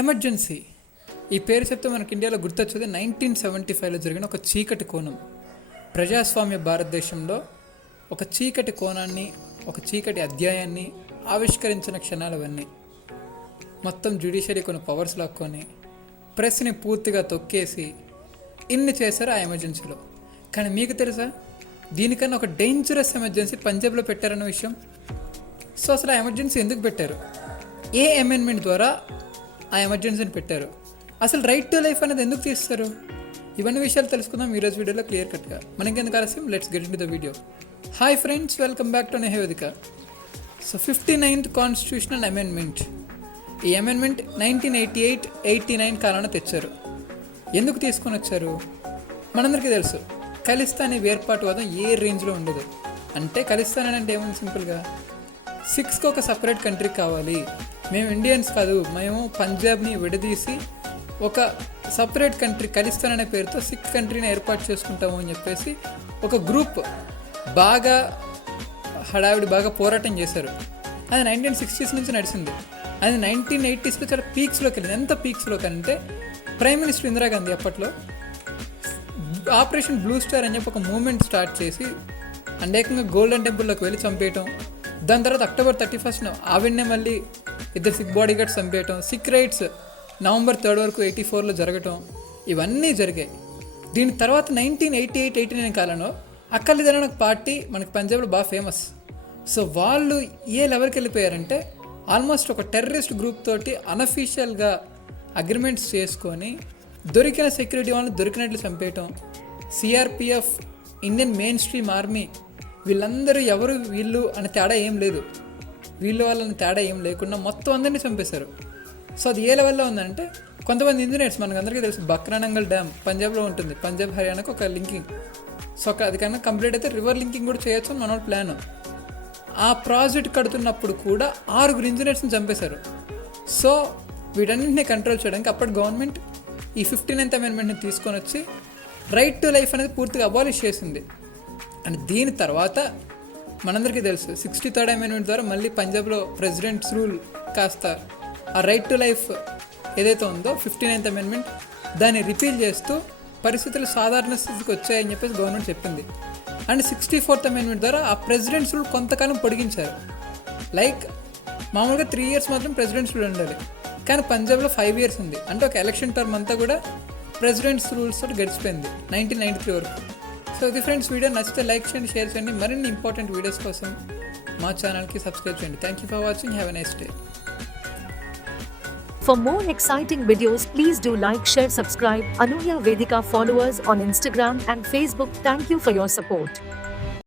Emergency ఈ పేరు చెప్తే మనకి ఇండియాలో గుర్తొచ్చేది 1975లో జరిగిన ఒక చీకటి కోణం. ప్రజాస్వామ్య భారతదేశంలో ఒక చీకటి కోణాన్ని, ఒక చీకటి అధ్యాయాన్ని ఆవిష్కరించిన క్షణాలు అవన్నీ. మొత్తం జ్యుడిషియరీ కొన్ని పవర్స్ లాక్కొని ప్రెస్ని పూర్తిగా తొక్కేసి ఇన్ని చేశారు ఆ ఎమర్జెన్సీలో. కానీ మీకు తెలుసా, దీనికన్నా ఒక డేంజరస్ ఎమర్జెన్సీ పంజాబ్లో పెట్టారన్న విషయం. సో అసలు ఆ ఎమర్జెన్సీ ఎందుకు పెట్టారు, ఏ అమెండ్మెంట్ ద్వారా ఆ ఎమర్జెన్సీని పెట్టారు, అసలు రైట్ టు లైఫ్ అనేది ఎందుకు తీస్తారు, ఇవన్నీ విషయాలు తెలుసుకుందాం ఈరోజు వీడియోలో క్లియర్ కట్గా. మనకెందుకు ఆలస్యం, let's get in to the video. Hi friends, welcome back to నేహవేదిక. So 59th constitutional amendment. ఈ అమెండ్మెంట్ 1988-89 కాలంలో తెచ్చారు. ఎందుకు తీసుకొని వచ్చారు? మనందరికీ తెలుసు, ఖలిస్తానీ వేర్పాటువాదం ఏ రేంజ్లో ఉండదు. అంటే ఖలిస్తాన్ అంటే ఏముంది, సింపుల్గా 6కి ఒక సపరేట్ కంట్రీ కావాలి, మేము ఇండియన్స్ కాదు, మేము పంజాబ్ని విడదీసి ఒక సపరేట్ కంట్రీ ఖలిస్తాన్ అనే పేరుతో 6 కంట్రీని ఏర్పాటు చేసుకుంటాము అని చెప్పేసి ఒక గ్రూప్ బాగా బాగా పోరాటం చేశారు. అది 1960s నుంచి నడిచింది. అది 1980sలో చాలా పీక్స్లోకి వెళ్ళింది. ఎంత పీక్స్లోకి అంటే ప్రైమ్ మినిస్టర్ ఇందిరాగాంధీ అప్పట్లో ఆపరేషన్ బ్లూ స్టార్ అని చెప్పి ఒక మూవ్మెంట్ స్టార్ట్ చేసి అనేకంగా గోల్డెన్ టెంపుల్లోకి వెళ్ళి చంపేయటం. దాని తర్వాత October 31st ఆవిడనే మళ్ళీ 2 సిక్ బాడీ గార్డ్స్ చంపేయటం. సిక్ రైట్స్ November 3rd వరకు 84లో జరగటం, ఇవన్నీ జరిగాయి. దీని తర్వాత 1988-89 కాలంలో అక్కలిదన ఒక పార్టీ మనకి పంజాబ్లో బాగా ఫేమస్. సో వాళ్ళు ఏ లెవెల్కి వెళ్ళిపోయారంటే ఆల్మోస్ట్ ఒక టెర్రరిస్ట్ గ్రూప్ తోటి అన్అఫీషియల్గా అగ్రిమెంట్స్ చేసుకొని దొరికిన సెక్యూరిటీ వాళ్ళని దొరికినట్లు చంపేయటం. CRPF, Indian mainstream army, వీళ్ళందరూ ఎవరు వీళ్ళు అనే తేడా ఏం లేదు, వీళ్ళు వాళ్ళని తేడా ఏం లేకుండా మొత్తం అందరినీ చంపేశారు. సో అది ఏ లెవెల్లో ఉందంటే కొంతమంది ఇంజనీర్స్, మనకు అందరికీ తెలుసు బక్రానంగల్ డ్యామ్ పంజాబ్లో ఉంటుంది, పంజాబ్ హర్యానాకు ఒక లింకింగ్. సో అది కన్నా కంప్లీట్ అయితే రివర్ లింకింగ్ కూడా చేయొచ్చు అని మన ప్లాన్. ఆ ప్రాజెక్ట్ కడుతున్నప్పుడు కూడా 6 ఇంజనీర్స్ని చంపేశారు. సో వీటన్నింటినీ కంట్రోల్ చేయడానికి అప్పటి గవర్నమెంట్ ఈ 59th అమెండ్మెంట్ని తీసుకొని వచ్చి రైట్ టు లైఫ్ అనేది పూర్తిగా అబాలిష్ చేసింది. అండ్ దీని తర్వాత మనందరికీ తెలుసు 63rd అమెండ్మెంట్ ద్వారా మళ్ళీ పంజాబ్లో ప్రెసిడెంట్స్ రూల్ కాస్త ఆ రైట్ టు లైఫ్ ఏదైతే ఉందో 59th అమెండ్మెంట్ దాన్ని రిపీల్ చేస్తూ పరిస్థితులు సాధారణ స్థితికి వచ్చాయని చెప్పేసి గవర్నమెంట్ చెప్పింది. అండ్ 64th అమెండ్మెంట్ ద్వారా ఆ ప్రెసిడెంట్స్ రూల్ కొంతకాలం పొడిగించారు. లైక్ మామూలుగా 3 years మాత్రం ప్రెసిడెంట్స్ రూల్ ఉండాలి, కానీ పంజాబ్లో 5 years ఉంది. అంటే ఒక ఎలక్షన్ టర్మ్ అంతా కూడా ప్రెసిడెంట్స్ రూల్స్ తోటి గడిచిపోయింది 1993 వరకు. సో ఇది ఫ్రెండ్స్, వీడియో నచ్చితే లైక్ చేయండి, షేర్ చేయండి. మరిన్ని ఇంపార్టెంట్ వీడియోస్ కోసం మా ఛానల్కి సబ్స్క్రైబ్ చేయండి. Thank you for watching. Have a nice day. For more exciting videos, please do like, share, subscribe. Anuya Vedika followers on Instagram and Facebook. Thank you for your support.